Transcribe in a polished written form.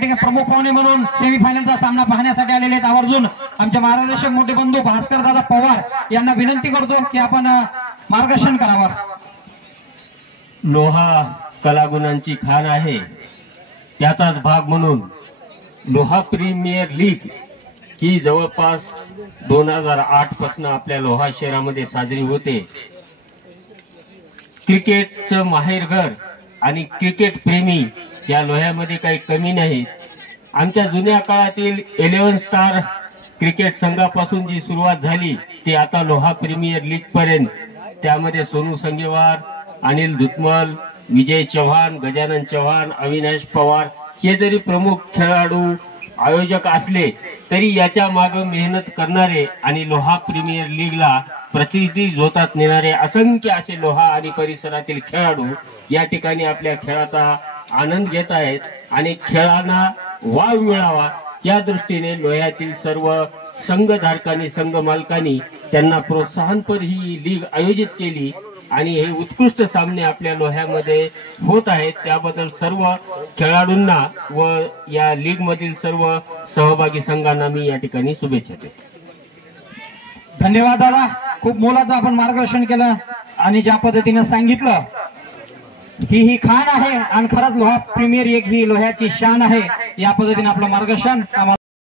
ठिकाणी प्रमुख पाहुणे म्हणून सेमीफायनलचा सामना पाहण्यासाठी आलेले आहेत आवर्जून आमचे मार्गदर्शक मोठे बंधू भास्कर दादा पवार यांना विनंती करतो की आपण मार्गदर्शन करावं। लोहा कलागुणांची खाण आहे, त्याचाच भाग म्हणून लोहा प्रीमियर लीग ही जवळपास 2008 पासून आपल्या लोहा शहरामध्ये साजरी होते। क्रिकेटचं माहेरघर आणि क्रिकेट प्रेमी या लोह्यामध्ये काही कमी नाही। आमच्या जुन्या काळातील 11 स्टार क्रिकेट संघापासून जी सुरुवात झाली ती आता लोहा प्रीमियर लीग पर्यंत, त्यामध्ये सोनू संगेवार, अनिल धुतमल, विजय चव्हाण, गजानन चव्हाण, अविनाश पवार हे जरी प्रमुख खेळाडू आयोजक असले तरी याच्या मागे मेहनत करणारे आणि लोहा प्रीमियर लीगला प्रतिनिधी जोतात नेणारे असंख्य असे लोहा आणि परिसरातील खेळाडू या ठिकाणी आपल्या खेळाचा आनंद घेत आहेत आणि खेळांना वाव मिळावा या दृष्टीने लोह्यातील सर्व संघधारकांनी संघ मालकांनी त्यांना प्रोत्साहनपर ही लीग आयोजित केली आणि हे उत्कृष्ट सामने आपल्या लोह्यामध्ये होत आहेत। त्याबद्दल सर्व खेळाडूंना व या लीग मधील सर्व सहभागी संघांना मी या ठिकाणी शुभेच्छा देतो। धन्यवाद दादा, खूप मोलाचं आपण मार्गदर्शन केलं आणि ज्या पद्धतीने सांगितलं ही खाण आहे आणि खरंच लोहा प्रीमियर लीग ही लोह्याची शान आहे, या पद्धतीने आपलं मार्गदर्शन